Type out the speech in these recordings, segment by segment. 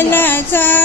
ألا تعالى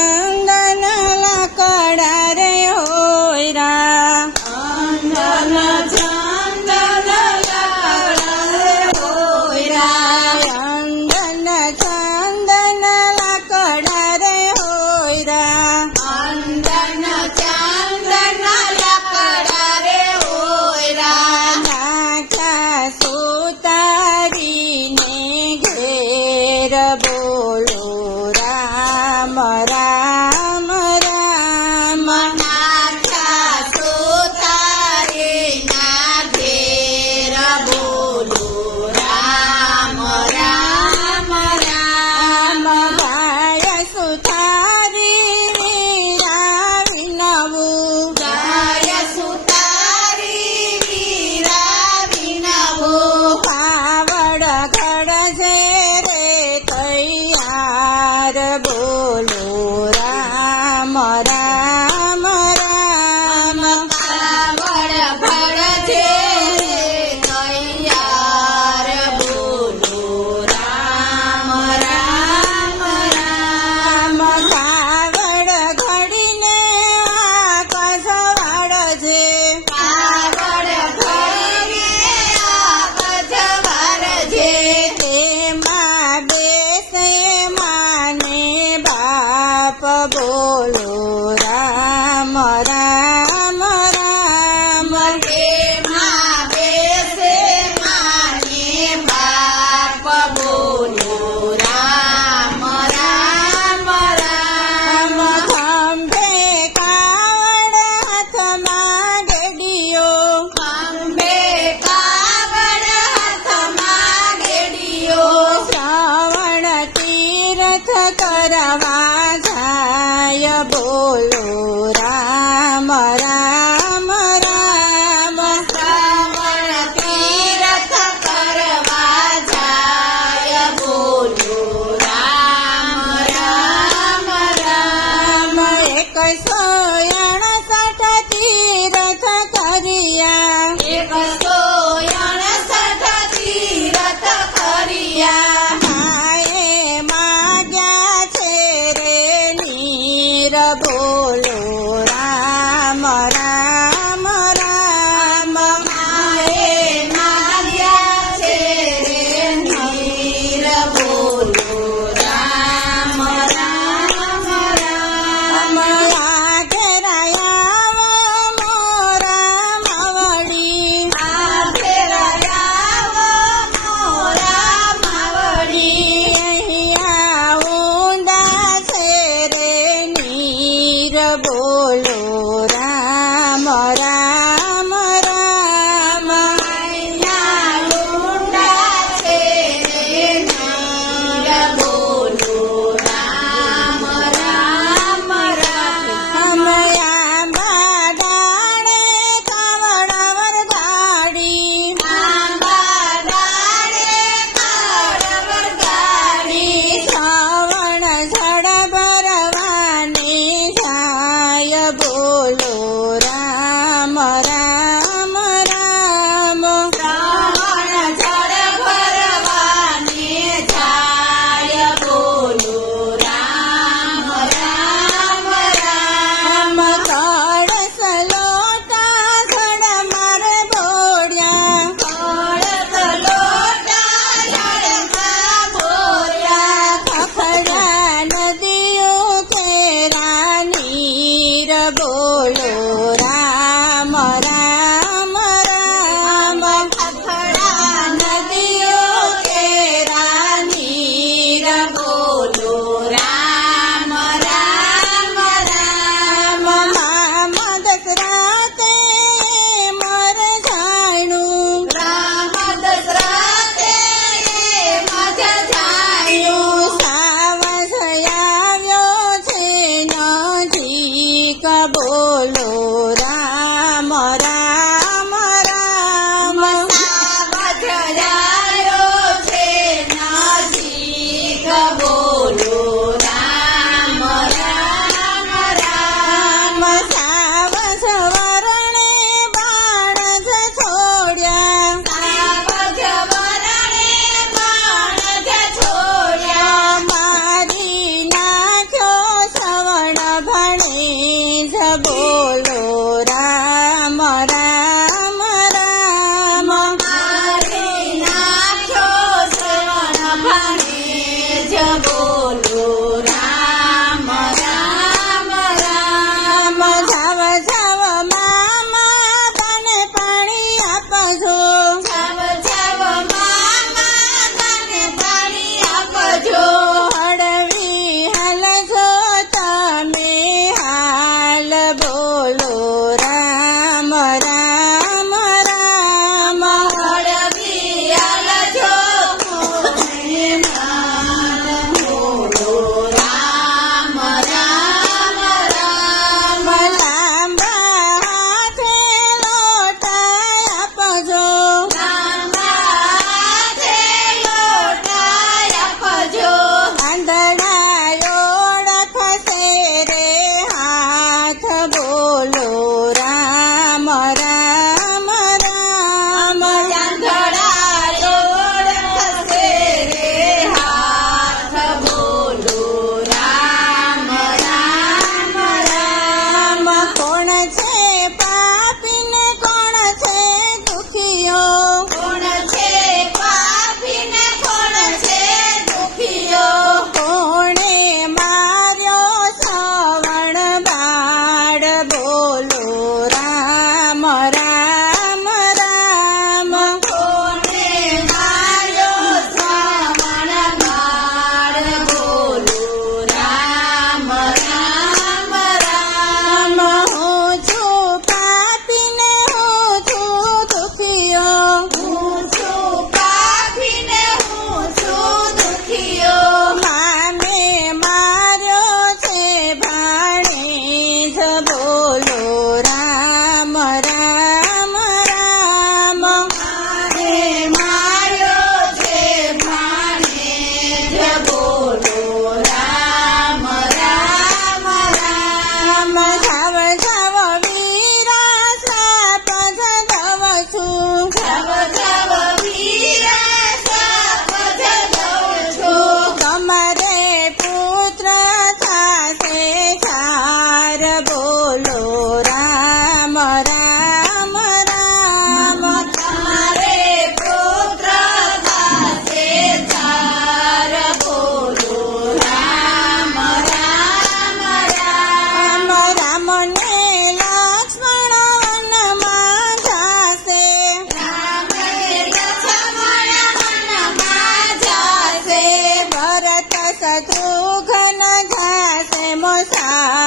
他。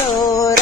Lord.